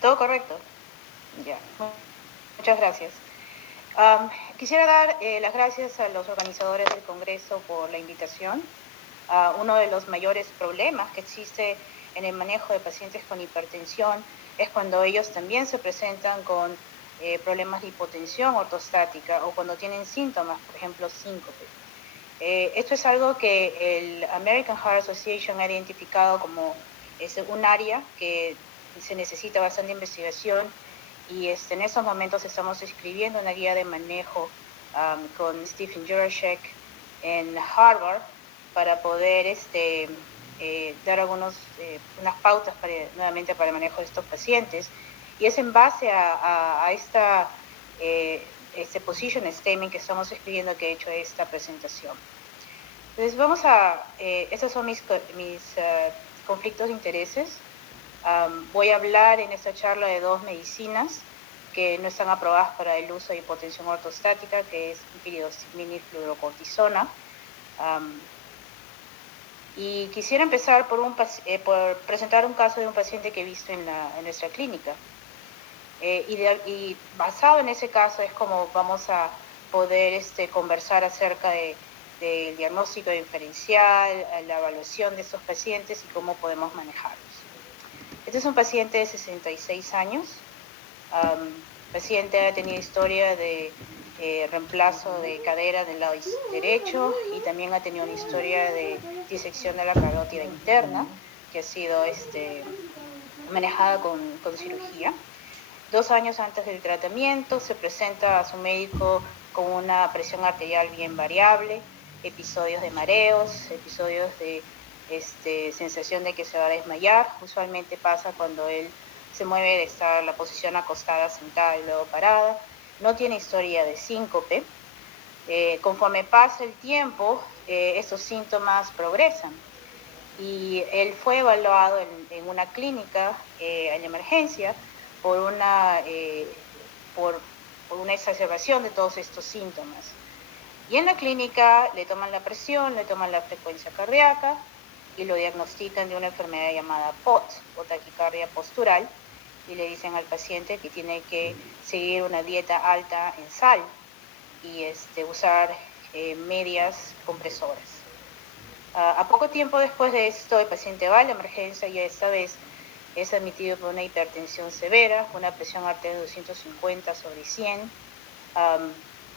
Todo correcto. Ya. Muchas gracias. Quisiera dar las gracias a los organizadores del Congreso por la invitación. Uno de los mayores problemas que existe en el manejo de pacientes con hipertensión es cuando ellos también se presentan con problemas de hipotensión ortostática o cuando tienen síntomas, por ejemplo, síncope. Esto es algo que el American Heart Association ha identificado como un área que se necesita bastante investigación y en estos momentos estamos escribiendo una guía de manejo con Stephen Jurasek en Harvard para poder dar unas pautas nuevamente para el manejo de estos pacientes. Y es en base a este position statement que estamos escribiendo que he hecho esta presentación. Entonces esos son mis conflictos de intereses. Voy a hablar en esta charla de dos medicinas que no están aprobadas para el uso de hipotensión ortostática, que es piridoximina y fluorocortisona. Y quisiera empezar por presentar un caso de un paciente que he visto en nuestra clínica. Y basado en ese caso es como vamos a poder conversar acerca del diagnóstico diferencial, la evaluación de estos pacientes y cómo podemos manejarlos. Este es un paciente de 66 años. El paciente ha tenido historia de reemplazo de cadera del lado derecho y también ha tenido una historia de disección de la carótida interna que ha sido manejada con cirugía. 2 años antes del tratamiento se presenta a su médico con una presión arterial bien variable, episodios de mareos, episodios de sensación de que se va a desmayar. Usualmente pasa cuando él se mueve de estar la posición acostada, sentada y luego parada. No tiene historia de síncope. Conforme pasa el tiempo, estos síntomas progresan. Y él fue evaluado en una clínica en emergencia por una exacerbación de todos estos síntomas. Y en la clínica le toman la presión, le toman la frecuencia cardíaca y lo diagnostican de una enfermedad llamada POT, o taquicardia postural, y le dicen al paciente que tiene que seguir una dieta alta en sal y usar medias compresoras. A poco tiempo después de esto, el paciente va a la emergencia y esta vez es admitido por una hipertensión severa, una presión arterial de 250/100.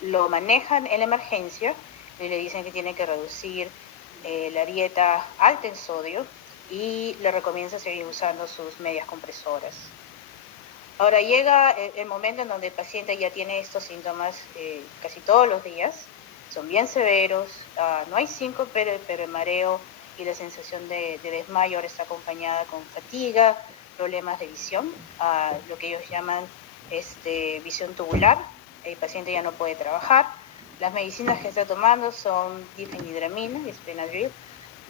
Lo manejan en la emergencia y le dicen que tiene que reducir la dieta alta en sodio y le recomiendan seguir usando sus medias compresoras. Ahora llega el momento en donde el paciente ya tiene estos síntomas casi todos los días, son bien severos, no hay síncope, pero el mareo y la sensación de desmayo ahora está acompañada con fatiga, problemas de visión, lo que ellos llaman visión tubular. El paciente ya no puede trabajar. Las medicinas que está tomando son difenhidramina, Benadryl,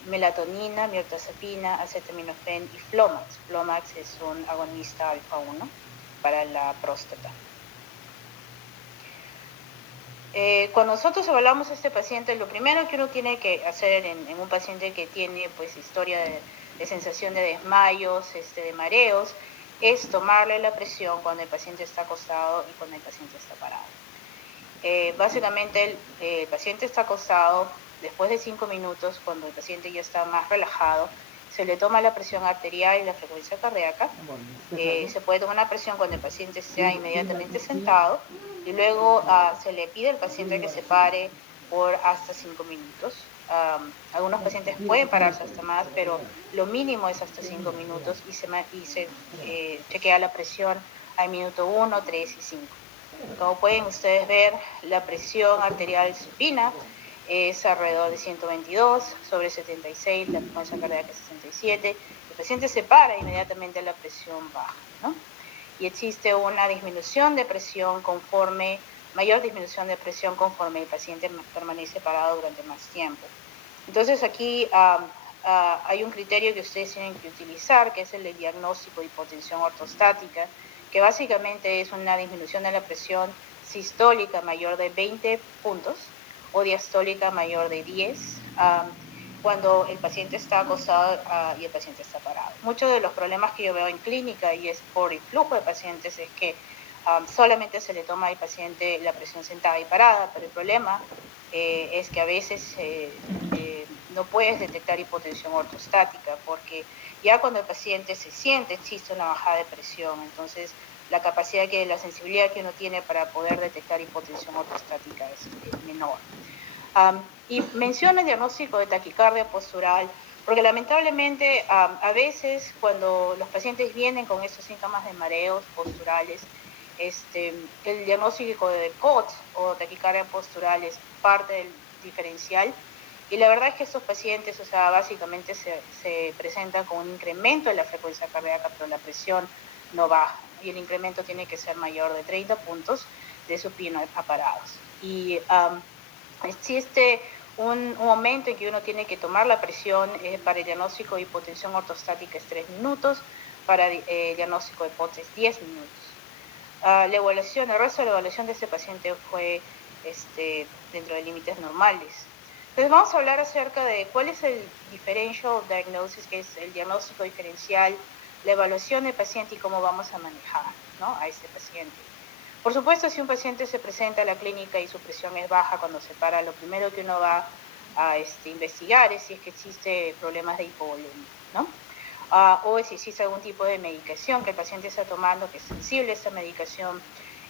melatonina, mirtazapina, acetaminofén y Flomax. Flomax es un agonista alfa-1 para la próstata. Cuando nosotros evaluamos a este paciente, lo primero que uno tiene que hacer en un paciente que tiene pues historia de sensación de desmayos, de mareos, es tomarle la presión cuando el paciente está acostado y cuando el paciente está parado. Básicamente el paciente está acostado, después de 5 minutos, cuando el paciente ya está más relajado, se le toma la presión arterial y la frecuencia cardíaca. Se puede tomar una presión cuando el paciente sea inmediatamente sentado y luego se le pide al paciente que se pare por hasta 5 minutos. Algunos pacientes pueden pararse hasta más, pero lo mínimo es hasta 5 minutos y se chequea la presión al minuto 1, 3 y 5. Como pueden ustedes ver, la presión arterial supina es alrededor de 122/76, la frecuencia cardíaca es 67. El paciente se para inmediatamente la presión baja, ¿no? Y existe una disminución de presión mayor disminución de presión conforme el paciente permanece parado durante más tiempo. Entonces aquí hay un criterio que ustedes tienen que utilizar, que es el de diagnóstico de hipotensión ortostática, que básicamente es una disminución de la presión sistólica mayor de 20 puntos o diastólica mayor de 10. cuando el paciente está acostado y el paciente está parado. Muchos de los problemas que yo veo en clínica, y es por el flujo de pacientes, es que solamente se le toma al paciente la presión sentada y parada, pero el problema es que a veces no puedes detectar hipotensión ortostática, porque ya cuando el paciente se siente existe una bajada de presión, entonces la sensibilidad que uno tiene para poder detectar hipotensión ortostática es menor. Y menciono el diagnóstico de taquicardia postural, porque lamentablemente a veces cuando los pacientes vienen con estos síntomas de mareos posturales, el diagnóstico de POT o taquicardia postural es parte del diferencial, y la verdad es que estos pacientes, o sea, básicamente se presentan con un incremento en la frecuencia cardíaca, pero la presión no baja, y el incremento tiene que ser mayor de 30 puntos de supino a parados. Y existe un momento en que uno tiene que tomar la presión para el diagnóstico de hipotensión ortostática es 3 minutos, para el diagnóstico de POT es 10 minutos. El resto de la evaluación de este paciente fue dentro de límites normales. Entonces vamos a hablar acerca de cuál es el differential diagnosis, que es el diagnóstico diferencial, la evaluación del paciente y cómo vamos a manejar, ¿no?, a este paciente. Por supuesto, si un paciente se presenta a la clínica y su presión es baja cuando se para, lo primero que uno va a investigar es si es que existe problemas de hipovolemia, ¿no? O si existe algún tipo de medicación que el paciente está tomando que es sensible a esta medicación,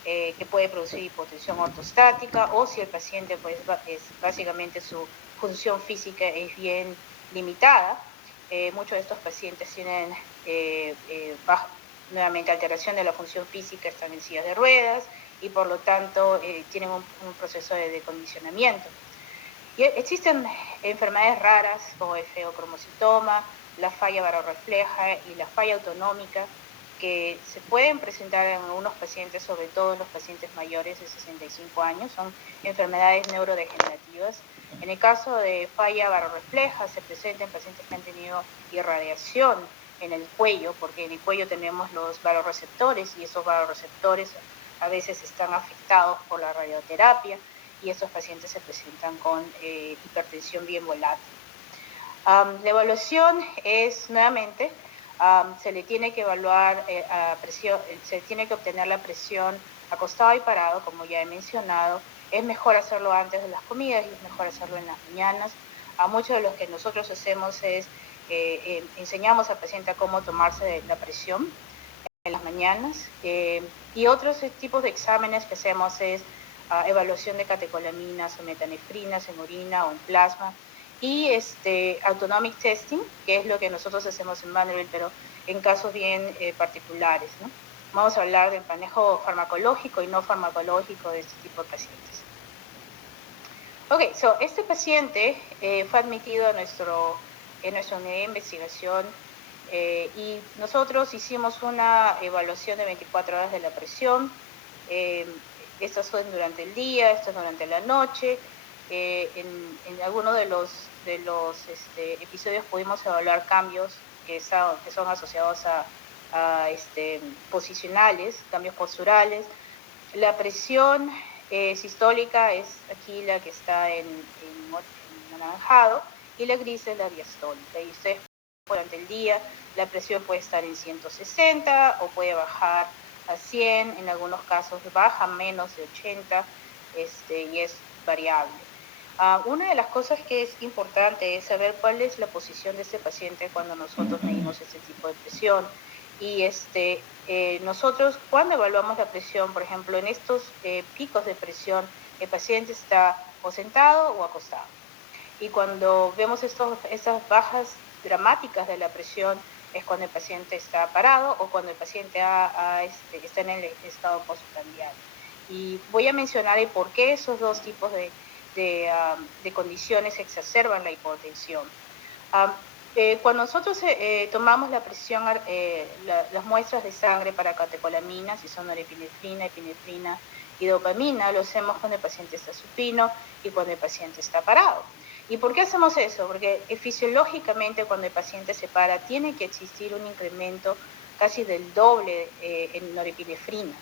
que puede producir hipotensión ortostática, o si el paciente pues básicamente su función física es bien limitada. Muchos de estos pacientes tienen nuevamente alteración de la función física, están en sillas de ruedas y por lo tanto tienen un proceso de decondicionamiento. Y existen enfermedades raras como el feocromocitoma, la falla barorrefleja y la falla autonómica, que se pueden presentar en algunos pacientes, sobre todo en los pacientes mayores de 65 años, son enfermedades neurodegenerativas. En el caso de falla barorrefleja se presenta en pacientes que han tenido irradiación en el cuello, porque en el cuello tenemos los varorreceptores y esos varorreceptores a veces están afectados por la radioterapia y estos pacientes se presentan con hipertensión bien volátil. La evaluación es nuevamente, se le tiene que evaluar se tiene que obtener la presión acostado y parado, como ya he mencionado. Es mejor hacerlo antes de las comidas y es mejor hacerlo en las mañanas. Muchos de los que nosotros hacemos es enseñamos al paciente a cómo tomarse la presión en las mañanas, y otros tipos de exámenes que hacemos es evaluación de catecolaminas o metanefrinas en orina o en plasma, y autonomic testing, que es lo que nosotros hacemos en Vanderbilt, pero en casos bien particulares, ¿no? Vamos a hablar del manejo farmacológico y no farmacológico de este tipo de pacientes. Ok, este paciente fue admitido en nuestra unidad de investigación y nosotros hicimos una evaluación de 24 horas de la presión. Estas son durante el día, estas durante la noche. En algunos de los episodios pudimos evaluar cambios que son asociados a posicionales, cambios posturales. La presión sistólica es aquí la que está en anaranjado y la gris es la diastólica. Y ustedes durante el día la presión puede estar en 160 o puede bajar a 100, en algunos casos baja menos de 80 y es variable. Una de las cosas que es importante es saber cuál es la posición de este paciente cuando nosotros medimos este tipo de presión. Y nosotros cuando evaluamos la presión, por ejemplo, en estos picos de presión, el paciente está o sentado o acostado. Y cuando vemos estas bajas dramáticas de la presión es cuando el paciente está parado o cuando el paciente está en el estado postprandial. Y voy a mencionar el por qué esos dos tipos de condiciones exacerban la hipotensión. Cuando nosotros tomamos la presión, las muestras de sangre para catecolaminas, si son norepinefrina, epinefrina y dopamina, lo hacemos cuando el paciente está supino y cuando el paciente está parado. ¿Y por qué hacemos eso? Porque fisiológicamente cuando el paciente se para tiene que existir un incremento casi del doble en norepinefrinas.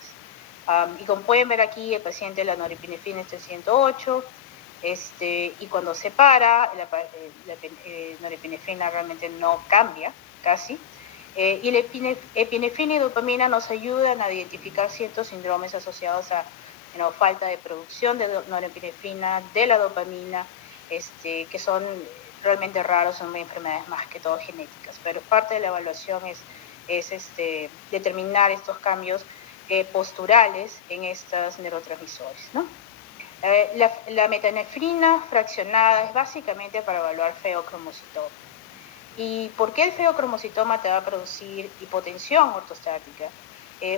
Y como pueden ver aquí, el paciente la norepinefrina está en 108, y cuando se para, la norepinefrina realmente no cambia casi, y la epinefrina y dopamina nos ayudan a identificar ciertos síndromes asociados a falta de producción de norepinefrina, de la dopamina, que son realmente raros, son enfermedades más que todo genéticas, pero parte de la evaluación es determinar estos cambios posturales en estos neurotransmisores, ¿no? La metanefrina fraccionada es básicamente para evaluar feocromocitoma. ¿Y por qué el feocromocitoma te va a producir hipotensión ortostática?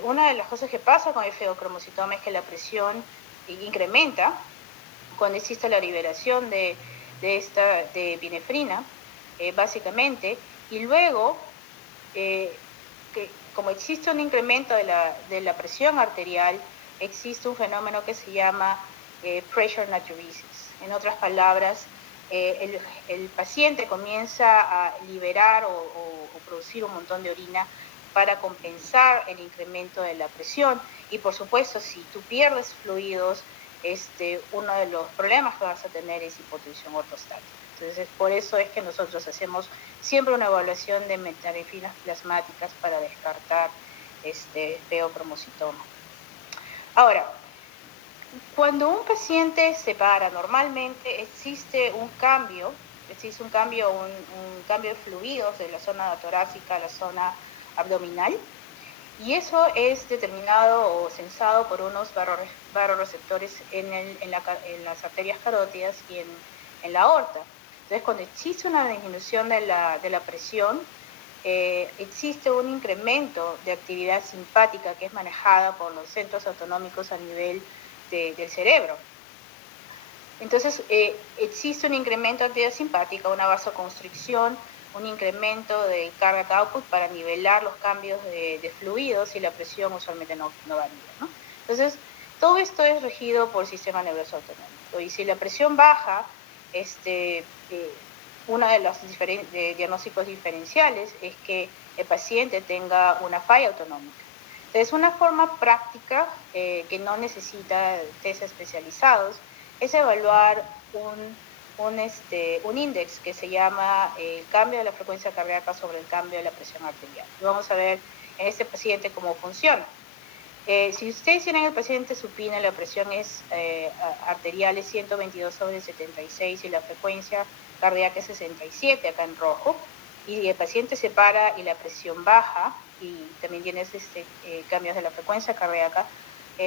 Una de las cosas que pasa con el feocromocitoma es que la presión incrementa cuando existe la liberación de epinefrina, básicamente, y luego, como existe un incremento de la presión arterial, existe un fenómeno que se llama pressure natriuresis. En otras palabras, el paciente comienza a liberar o producir un montón de orina para compensar el incremento de la presión, y por supuesto, si tú pierdes fluidos, uno de los problemas que vas a tener es hipotensión ortostática. Entonces, por eso es que nosotros hacemos siempre una evaluación de metanefrinas plasmáticas para descartar feocromocitoma. Ahora, cuando un paciente se para, normalmente existe un cambio de fluidos de la zona torácica a la zona abdominal, y eso es determinado o sensado por unos vasoreceptores en las arterias carótidas y en la aorta. Entonces, cuando existe una disminución de la presión, existe un incremento de actividad simpática que es manejada por los centros autonómicos a nivel del cerebro. Entonces, existe un incremento de actividad simpática, una vasoconstricción, un incremento de carga output para nivelar los cambios de fluidos, y la presión usualmente no varía, ¿no? Entonces, todo esto es regido por el sistema nervioso autonómico, y si la presión baja, uno de los diagnósticos diferenciales es que el paciente tenga una falla autonómica. Entonces, una forma práctica que no necesita test especializados es evaluar un índice que se llama el cambio de la frecuencia cardíaca sobre el cambio de la presión arterial. Y vamos a ver en este paciente cómo funciona. Si ustedes tienen el paciente supino, la presión arterial es 122/76 y la frecuencia cardíaca es 67, acá en rojo, y el paciente se para y la presión baja, y también tienes cambios de la frecuencia cardíaca.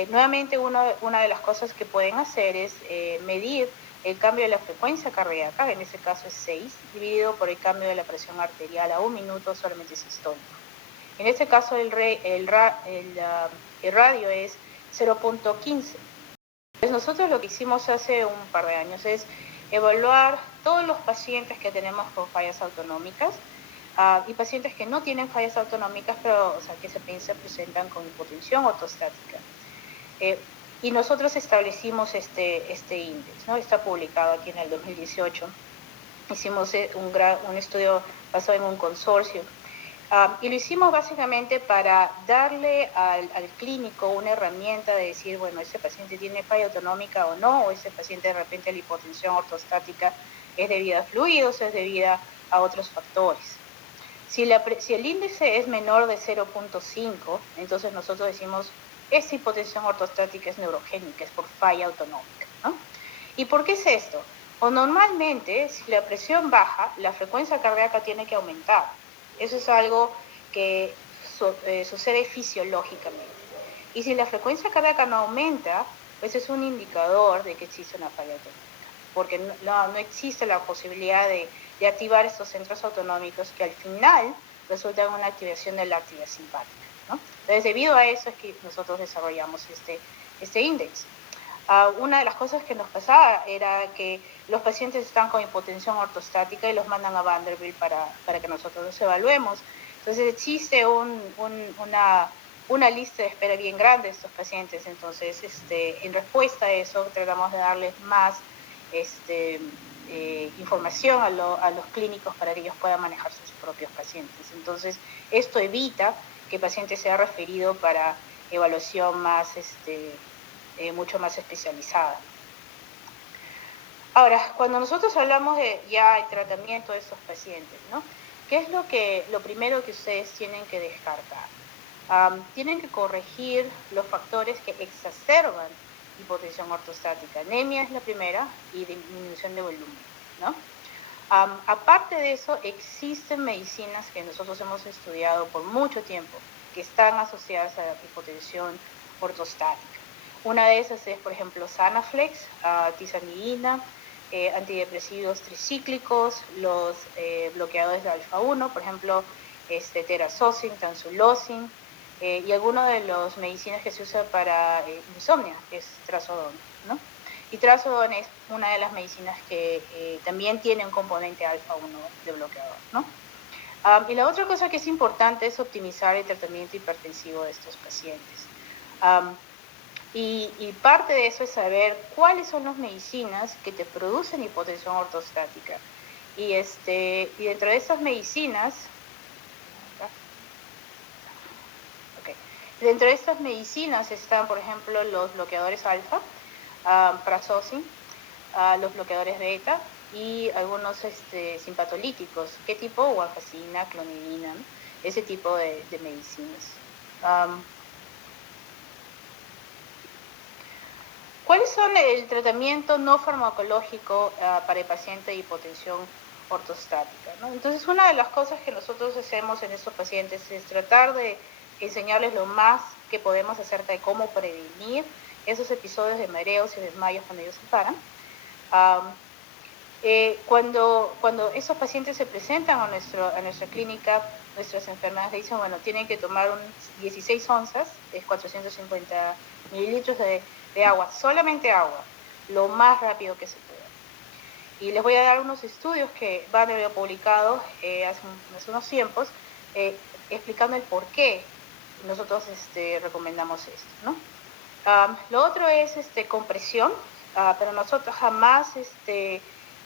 Nuevamente, una de las cosas que pueden hacer es medir el cambio de la frecuencia cardíaca, en este caso es 6, dividido por el cambio de la presión arterial a 1 minuto solamente sistólico. En este caso el radio es 0.15. Pues nosotros lo que hicimos hace un par de años es evaluar todos los pacientes que tenemos con fallas autonómicas y pacientes que no tienen fallas autonómicas, pero que se presentan con hipotensión ortostática. Y nosotros establecimos este índice, ¿no? Está publicado aquí en el 2018. Hicimos un estudio basado en un consorcio. Y lo hicimos básicamente para darle al clínico una herramienta de decir, bueno, ese paciente tiene falla autonómica o no, o ese paciente de repente la hipotensión ortostática es debida a fluidos, es debida a otros factores. Si el índice es menor de 0.5, entonces nosotros decimos, esta hipotensión ortostática es neurogénica, es por falla autonómica, ¿no? ¿Y por qué es esto? O normalmente, si la presión baja, la frecuencia cardíaca tiene que aumentar. Eso es algo que sucede fisiológicamente. Y si la frecuencia cardíaca no aumenta, pues es un indicador de que existe una falla autonómica, porque no existe la posibilidad de activar estos centros autonómicos que al final resultan en una activación de la actividad simpática, ¿no? Entonces, debido a eso es que nosotros desarrollamos este índice. Una de las cosas que nos pasaba era que los pacientes están con hipotensión ortostática y los mandan a Vanderbilt para que nosotros los evaluemos. Entonces existe una lista de espera bien grande de estos pacientes. Entonces, en respuesta a eso, tratamos de darles más información a los clínicos para que ellos puedan manejar sus propios pacientes. Entonces, esto evita que el paciente sea referido para evaluación más mucho más especializada. Ahora, cuando nosotros hablamos de ya el tratamiento de estos pacientes, ¿no? ¿Qué es lo primero que ustedes tienen que descartar? Tienen que corregir los factores que exacerban hipotensión ortostática. Anemia es la primera y disminución de volumen, ¿no? Aparte de eso, existen medicinas que nosotros hemos estudiado por mucho tiempo que están asociadas a la hipotensión ortostática. Una de esas es, por ejemplo, Sanaflex, tizanidina, antidepresivos tricíclicos, los bloqueadores de alfa-1, por ejemplo, terazosin, tansulosine, y algunas de las medicinas que se usa para insomnio, que es trazodona, ¿no? Y trazodón es una de las medicinas que también tiene un componente alfa-1 de bloqueador, ¿no? Y la otra cosa que es importante es optimizar el tratamiento hipertensivo de estos pacientes. Y parte de eso es saber cuáles son las medicinas que te producen hipotensión ortostática. Y dentro de esas medicinas, dentro de estas medicinas están, por ejemplo, los bloqueadores alfa, prazosin, los bloqueadores beta y algunos simpatolíticos. ¿Qué tipo? Guanfacina, clonidina, ¿no? Ese tipo de medicinas. ¿Cuáles son el tratamiento no farmacológico para el paciente de hipotensión ortostática, ¿no? Entonces, una de las cosas que nosotros hacemos en estos pacientes es tratar de enseñarles lo más que podemos acerca de cómo prevenir esos episodios de mareos y desmayos cuando ellos se paran. Cuando esos pacientes se presentan a nuestra clínica, nuestras enfermeras le dicen, bueno, tienen que tomar 16 onzas, es 450 mililitros de agua, solamente agua, lo más rápido que se pueda. Y les voy a dar unos estudios que van a haber publicado hace unos tiempos, explicando el por qué nosotros recomendamos esto, ¿no? Lo otro es compresión, pero nosotros jamás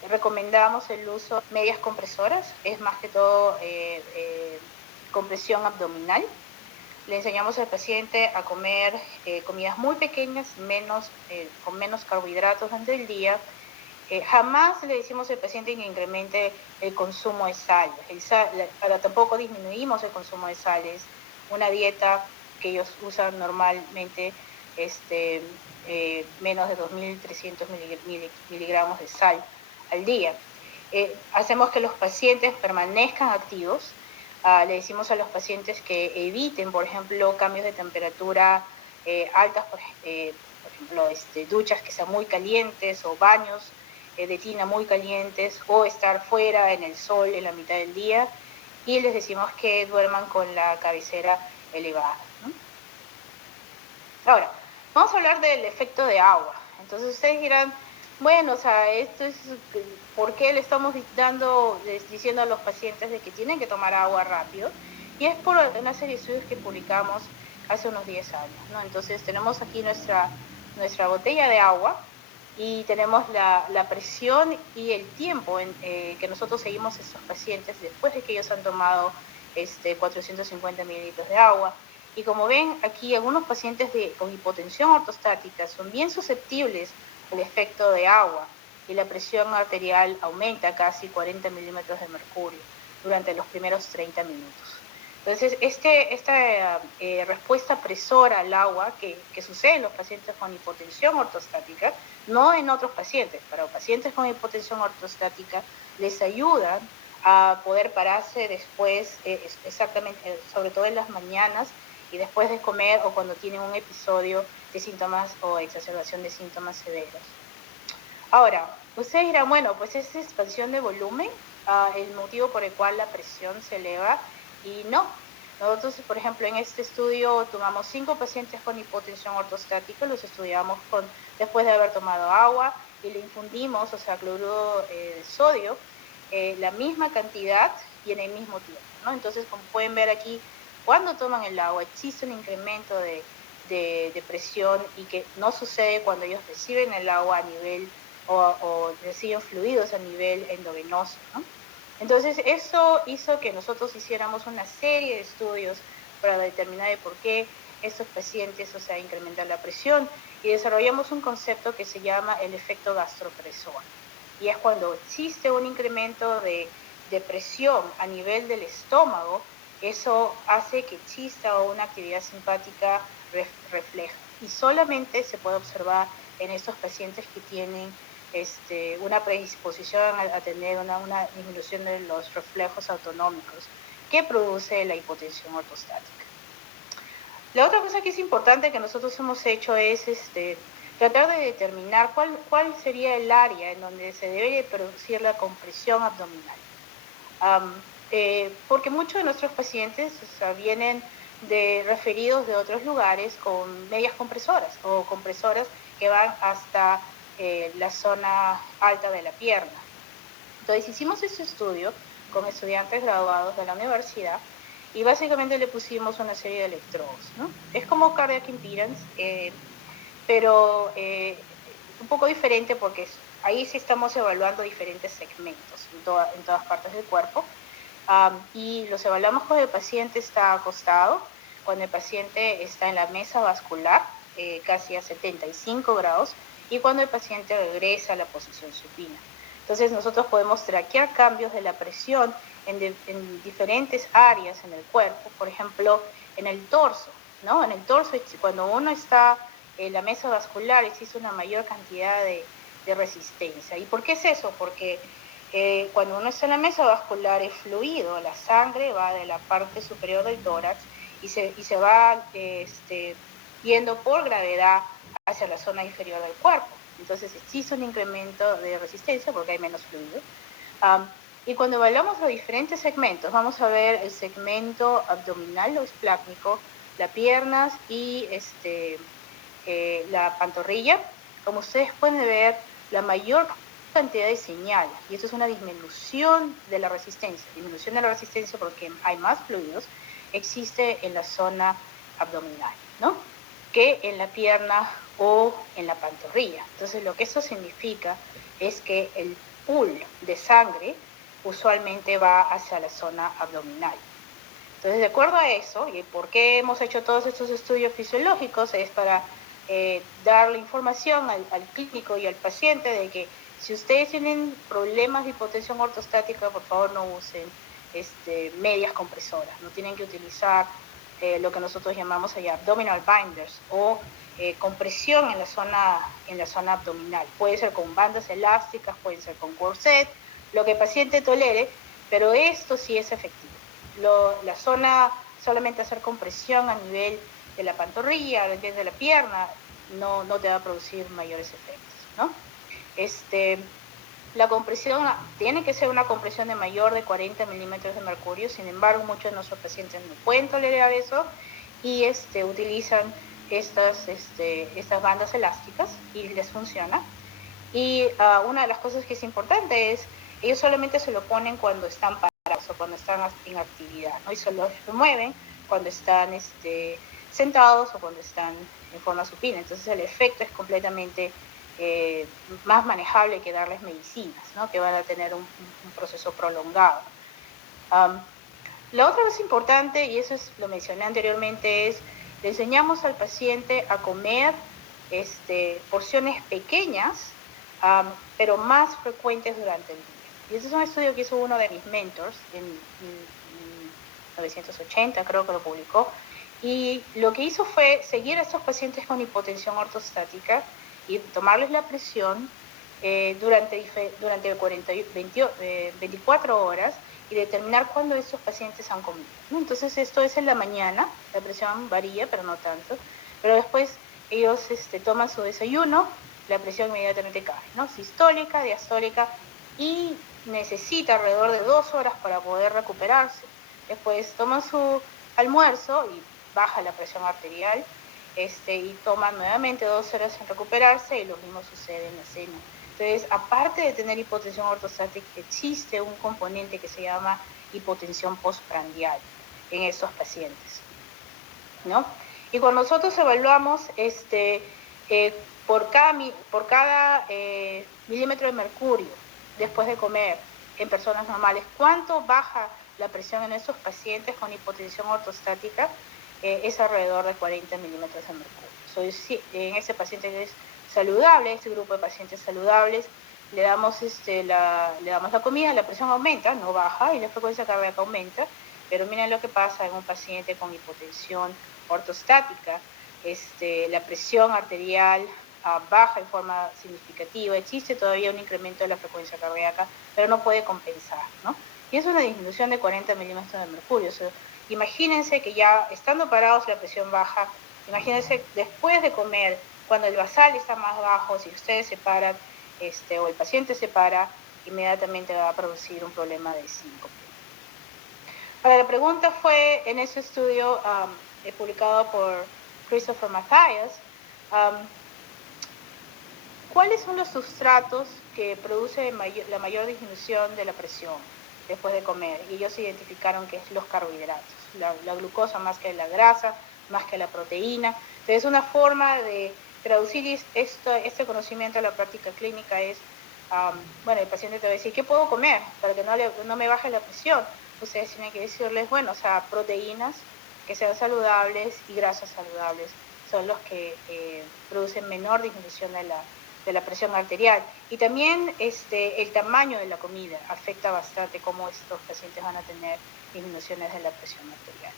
recomendamos el uso de medias compresoras, es más que todo compresión abdominal. Le enseñamos al paciente a comer comidas muy pequeñas, con menos carbohidratos durante el día. Jamás le decimos al paciente que incremente el consumo de sal. Pero tampoco disminuimos el consumo de sales. Una dieta que ellos usan normalmente menos de 2.300 miligramos de sal al día. Hacemos que los pacientes permanezcan activos. Le decimos a los pacientes que eviten, por ejemplo, cambios de temperatura altas, por ejemplo, duchas que sean muy calientes o baños de tina muy calientes o estar fuera en el sol en la mitad del día, y les decimos que duerman con la cabecera elevada, ¿no? Ahora, vamos a hablar del efecto de agua. Entonces ustedes dirán, bueno, o sea, esto es por qué le estamos diciendo a los pacientes de que tienen que tomar agua rápido, y es por una serie de estudios que publicamos hace unos 10 años, ¿no? Entonces tenemos aquí nuestra botella de agua y tenemos la presión y el tiempo que nosotros seguimos a estos pacientes después de que ellos han tomado 450 mililitros de agua. Y como ven aquí, algunos pacientes con hipotensión ortostática son bien susceptibles al efecto de agua y la presión arterial aumenta casi 40 milímetros de mercurio durante los primeros 30 minutos. Entonces, esta respuesta presora al agua que sucede en los pacientes con hipotensión ortostática, no en otros pacientes, pero pacientes con hipotensión ortostática les ayuda a poder pararse después, exactamente, sobre todo en las mañanas y después de comer o cuando tienen un episodio de síntomas o exacerbación de síntomas severos. Ahora, ustedes dirán, bueno, pues es expansión de volumen, el motivo por el cual la presión se eleva, y no. Nosotros, por ejemplo, en este estudio tomamos 5 pacientes con hipotensión ortostática, los estudiamos después de haber tomado agua y le infundimos, o sea, cloruro de sodio, la misma cantidad y en el mismo tiempo, ¿no? Entonces, como pueden ver aquí, cuando toman el agua existe un incremento de presión, y que no sucede cuando ellos reciben el agua a nivel o reciben fluidos a nivel endovenoso, ¿no? Entonces, eso hizo que nosotros hiciéramos una serie de estudios para determinar el por qué estos pacientes, o sea, incrementan la presión, y desarrollamos un concepto que se llama el efecto gastropresor. y es cuando existe un incremento de presión a nivel del estómago, eso hace que exista una actividad simpática refleja. Y solamente se puede observar en estos pacientes que tienen una predisposición a tener una disminución de los reflejos autonómicos que produce la hipotensión ortostática. La otra cosa que es importante que nosotros hemos hecho es tratar de determinar cuál sería el área en donde se debe producir la compresión abdominal. Porque muchos de nuestros pacientes vienen referidos de otros lugares con medias compresoras o compresoras que van hasta la zona alta de la pierna. Entonces hicimos este estudio con estudiantes graduados de la universidad y básicamente le pusimos una serie de electrodos, ¿no? Es como cardiac impedance, pero un poco diferente porque ahí sí estamos evaluando diferentes segmentos en todas partes del cuerpo. Y los evaluamos cuando el paciente está acostado, cuando el paciente está en la mesa vascular, casi a 75 grados, y cuando el paciente regresa a la posición supina. Entonces nosotros podemos traquear cambios de la presión en diferentes áreas en el cuerpo, por ejemplo, en el torso, ¿no? En el torso, cuando uno está en la mesa vascular, existe una mayor cantidad de resistencia. ¿Y por qué es eso? Porque cuando uno está en la mesa vascular es fluido, la sangre va de la parte superior del tórax y se va yendo por gravedad hacia la zona inferior del cuerpo. Entonces existe un incremento de resistencia porque hay menos fluido. Y cuando evaluamos los diferentes segmentos, vamos a ver el segmento abdominal o esplácnico, las piernas y la pantorrilla. Como ustedes pueden ver, la mayor cantidad de señal, y esto es una disminución de la resistencia porque hay más fluidos, existe en la zona abdominal, ¿no? Que en la pierna o en la pantorrilla. Entonces lo que eso significa es que el pool de sangre usualmente va hacia la zona abdominal. Entonces, de acuerdo a eso, y por qué hemos hecho todos estos estudios fisiológicos, es para darle información al clínico y al paciente de que si ustedes tienen problemas de hipotensión ortostática, por favor no usen medias compresoras, no tienen que utilizar lo que nosotros llamamos allá abdominal binders o compresión en la zona abdominal. Puede ser con bandas elásticas, puede ser con corset, lo que el paciente tolere, pero esto sí es efectivo. La zona, solamente hacer compresión a nivel de la pantorrilla, a nivel de la pierna, no te va a producir mayores efectos, ¿no? La compresión tiene que ser una compresión de mayor de 40 milímetros de mercurio, sin embargo, muchos de nuestros pacientes no pueden tolerar eso y utilizan estas bandas elásticas y les funciona. Y una de las cosas que es importante es, ellos solamente se lo ponen cuando están parados o cuando están en actividad, ¿no? Y solo lo mueven cuando están sentados o cuando están en forma supina. Entonces el efecto es completamente más manejable que darles medicinas, ¿no? Que van a tener un proceso prolongado. La otra cosa importante, y eso lo mencioné anteriormente, es le enseñamos al paciente a comer porciones pequeñas, pero más frecuentes durante el día. Y ese es un estudio que hizo uno de mis mentors en 1980, creo que lo publicó, y lo que hizo fue seguir a estos pacientes con hipotensión ortostática y tomarles la presión durante 24 horas y determinar cuándo estos pacientes han comido, ¿no? Entonces esto es en la mañana, la presión varía, pero no tanto, pero después ellos toman su desayuno, la presión inmediatamente cae, ¿no? Sistólica, diastólica, y necesita alrededor de 2 horas para poder recuperarse. Después toman su almuerzo y baja la presión arterial, y toman nuevamente 2 horas en recuperarse, y lo mismo sucede en la cena. Entonces, aparte de tener hipotensión ortostática, existe un componente que se llama hipotensión postprandial en estos pacientes, ¿no? Y cuando nosotros evaluamos por cada milímetro de mercurio después de comer en personas normales, ¿cuánto baja la presión en estos pacientes con hipotensión ortostática? Es alrededor de 40 milímetros de mercurio. En ese paciente que es saludable, este grupo de pacientes saludables, le damos, le damos la comida, la presión aumenta, no baja, y la frecuencia cardíaca aumenta, pero miren lo que pasa en un paciente con hipotensión ortostática. La presión arterial baja en forma significativa, existe todavía un incremento de la frecuencia cardíaca, pero no puede compensar, ¿no? Y es una disminución de 40 milímetros de mercurio. O sea, imagínense que ya estando parados la presión baja, imagínense después de comer, cuando el basal está más bajo, si ustedes se paran, o el paciente se para, inmediatamente va a producir un problema de síncope. Ahora, la pregunta fue en ese estudio publicado por Christopher Mathias, ¿cuáles son los sustratos que producen la mayor disminución de la presión después de comer? Y ellos identificaron que es los carbohidratos, la glucosa más que la grasa, más que la proteína. Entonces, una forma de traducir este conocimiento a la práctica clínica es, bueno, el paciente te va a decir, ¿qué puedo comer para que no me baje la presión? Ustedes tienen que decirles, bueno, o sea, proteínas que sean saludables y grasas saludables son los que producen menor disminución de la presión arterial. Y también el tamaño de la comida afecta bastante cómo estos pacientes van a tener disminuciones de la presión arterial.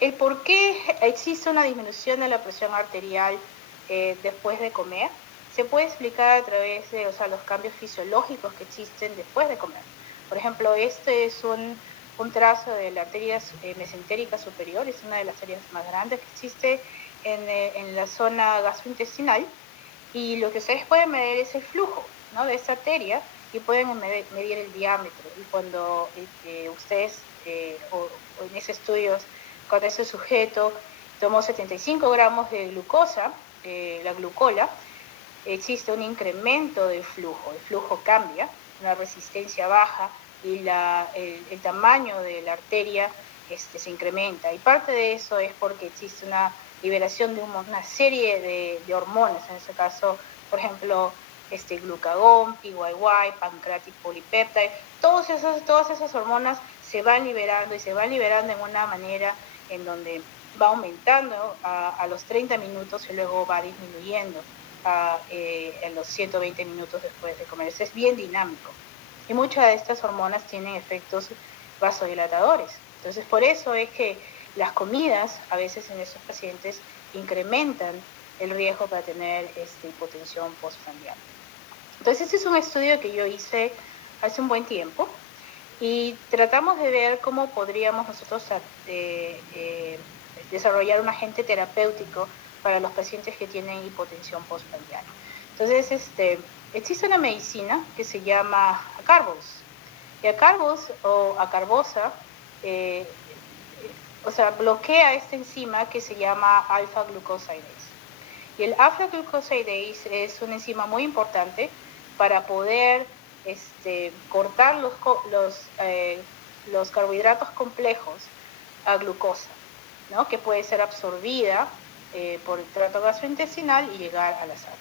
El por qué existe una disminución de la presión arterial después de comer se puede explicar a través de los cambios fisiológicos que existen después de comer. Por ejemplo, este es un trazo de la arteria mesentérica superior, es una de las arterias más grandes que existe en la zona gastrointestinal, y lo que ustedes pueden medir es el flujo, ¿no?, de esta arteria, y pueden medir el diámetro. Y cuando ustedes, o en ese estudio, cuando ese sujeto tomó 75 gramos de glucosa, la glucola, existe un incremento del flujo, el flujo cambia, una resistencia baja, y el tamaño de la arteria se incrementa. Y parte de eso es porque existe una liberación de una serie de hormonas, en este caso, por ejemplo, glucagón, PYY, pancreatic polypeptide, todas esas hormonas se van liberando, y se van liberando en una manera en donde va aumentando a los 30 minutos y luego va disminuyendo en los 120 minutos después de comer. Eso es bien dinámico. Y muchas de estas hormonas tienen efectos vasodilatadores. Entonces, por eso es que las comidas, a veces en estos pacientes, incrementan el riesgo para tener hipotensión postprandial. Entonces, este es un estudio que yo hice hace un buen tiempo, y tratamos de ver cómo podríamos nosotros desarrollar un agente terapéutico para los pacientes que tienen hipotensión postprandial. Entonces, existe una medicina que se llama acarbose. Y acarbose o acarbosa, bloquea esta enzima que se llama alfa-glucosidase. Y el alfa-glucosidase es una enzima muy importante para poder cortar los carbohidratos complejos a glucosa, ¿no?, que puede ser absorbida por el tracto gastrointestinal y llegar a la sangre.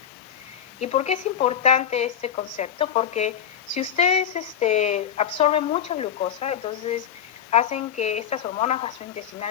¿Y por qué es importante este concepto? Porque si ustedes absorben mucha glucosa, entonces hacen que estas hormonas gastrointestinales